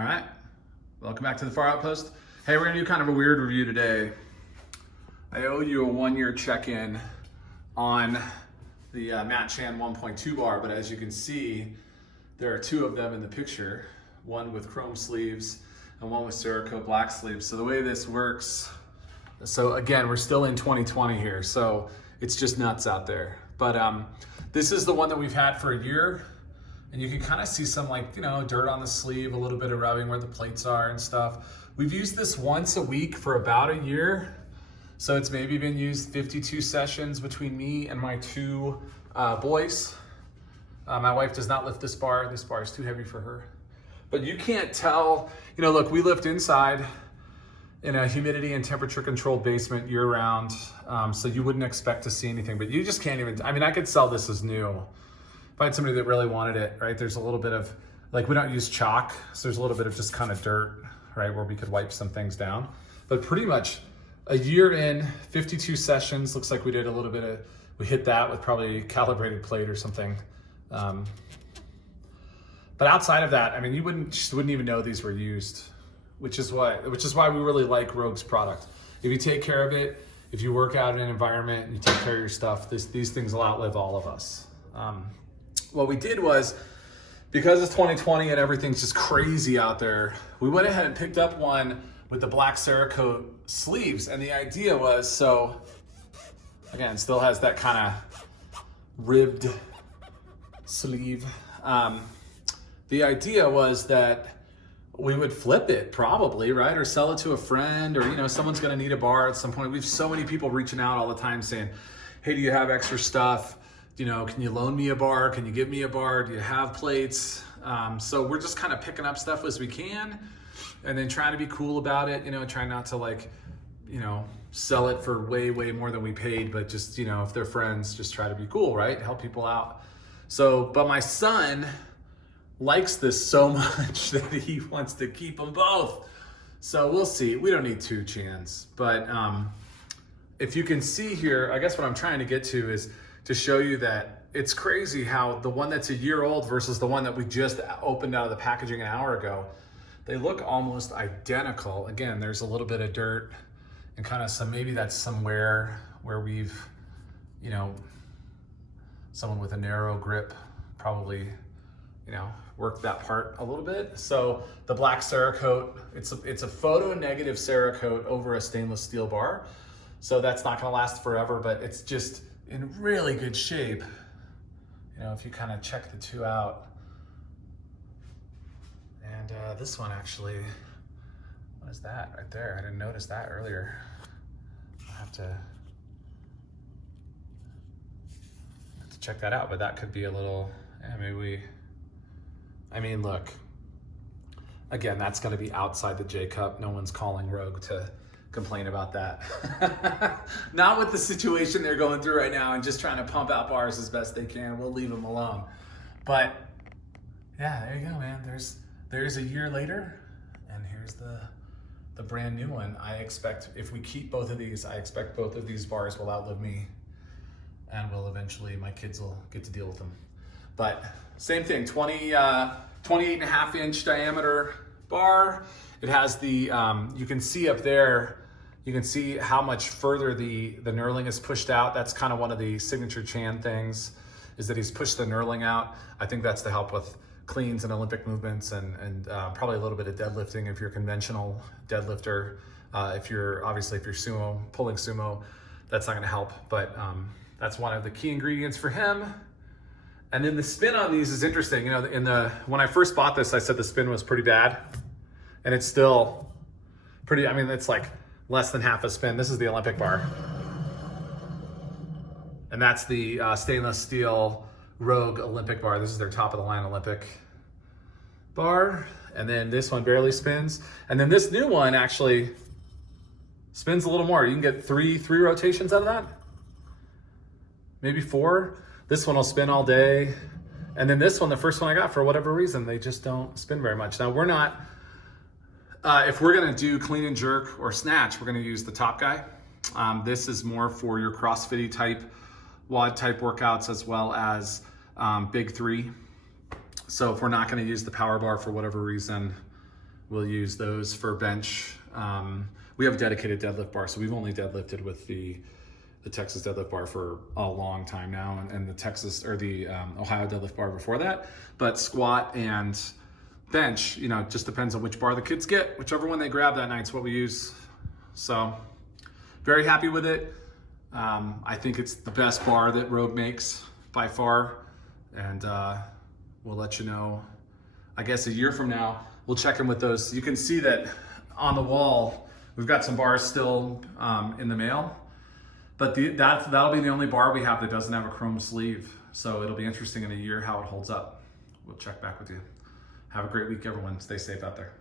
All right, welcome back to the Far Outpost. Hey, we're gonna do kind of a weird review today. I owe you a 1-year check-in on the Matt Chan 1.2 bar, but as you can see, there are two of them in the picture, one with chrome sleeves and one with Cerakote black sleeves. So the way this works, so again, we're still in 2020 here, so it's just nuts out there. But this is the one that we've had for a year. And you can kind of see some dirt on the sleeve, a little bit of rubbing where the plates are and stuff. We've used this once a week for about a year. So it's maybe been used 52 sessions between me and my two boys. My wife does not lift this bar. This bar is too heavy for her. But you can't tell, look, we lift inside in a humidity and temperature controlled basement year round. So you wouldn't expect to see anything, but you just can't even, I could sell this as new. Find somebody that really wanted it, right? There's a little bit of, we don't use chalk, so there's a little bit of just kind of dirt, right, where we could wipe some things down. But pretty much a year in, 52 sessions, looks like we did a little bit of, we hit that with probably a calibrated plate or something. But outside of that, you wouldn't even know these were used, which is why we really like Rogue's product. If you take care of it, if you work out in an environment and you take care of your stuff, these things will outlive all of us. What we did was, because it's 2020 and everything's just crazy out there, we went ahead and picked up one with the black Cerakote sleeves. And the idea was, so again, still has that kind of ribbed sleeve. The idea was that we would flip it probably, right? Or sell it to a friend, or someone's gonna need a bar at some point. We have so many people reaching out all the time saying, hey, do you have extra stuff? Can you loan me a bar? Can you give me a bar? Do you have plates? So we're just kind of picking up stuff as we can and then trying to be cool about it, trying not to sell it for way, way more than we paid, but just, if they're friends, just try to be cool, right? Help people out. So, but my son likes this so much that he wants to keep them both. So we'll see. We don't need two Chans, but if you can see here, I guess what I'm trying to get to is to show you that it's crazy how the one that's a year old versus the one that we just opened out of the packaging an hour ago, they look almost identical. Again, there's a little bit of dirt and kind of maybe that's somewhere where we've, someone with a narrow grip probably, worked that part a little bit. So the black Cerakote, it's a photo negative Cerakote over a stainless steel bar. So that's not gonna last forever, but it's just in really good shape. If you kind of check the two out. And this one actually, what is that right there? I didn't notice that earlier. I'll have to check that out, but that could be a little, look, again, that's gonna be outside the J Cup. No one's calling Rogue to complain about that. Not with the situation they're going through right now and just trying to pump out bars as best they can. We'll leave them alone. But yeah, there you go, man. There's a year later, and here's the brand new one. I expect if we keep both of these, I expect both of these bars will outlive me, and will eventually, my kids will get to deal with them. But same thing, 28.5 inch diameter bar. It has the, you can see up there, you can see how much further the knurling is pushed out. That's kind of one of the signature Chan things, is that he's pushed the knurling out. I think that's to help with cleans and Olympic movements and probably a little bit of deadlifting if you're a conventional deadlifter. If you're sumo, pulling sumo, that's not gonna help, but that's one of the key ingredients for him. And then the spin on these is interesting. When I first bought this, I said the spin was pretty bad. And it's still pretty, it's like less than half a spin. This is the Olympic bar. And that's the stainless steel Rogue Olympic bar. This is their top of the line Olympic bar. And then this one barely spins. And then this new one actually spins a little more. You can get three rotations out of that. Maybe 4. This one will spin all day. And then this one, the first one I got, for whatever reason, they just don't spin very much. Now we're not, if we're gonna do clean and jerk or snatch, we're gonna use the top guy. This is more for your CrossFit type, WOD type workouts, as well as big 3. So if we're not gonna use the power bar for whatever reason, we'll use those for bench. We have a dedicated deadlift bar, so we've only deadlifted with the Texas deadlift bar for a long time now, and the Texas or the Ohio deadlift bar before that. But squat and bench, you know, just depends on which bar the kids get. Whichever one they grab that night's what we use. So very happy with it. I think it's the best bar that Rogue makes by far, and we'll let you know, I guess a year from now. We'll check in with those. You can see that on the wall we've got some bars still in the mail, but that'll be the only bar we have that doesn't have a chrome sleeve. So it'll be interesting in a year how it holds up. We'll check back with you. Have a great week, everyone. Stay safe out there.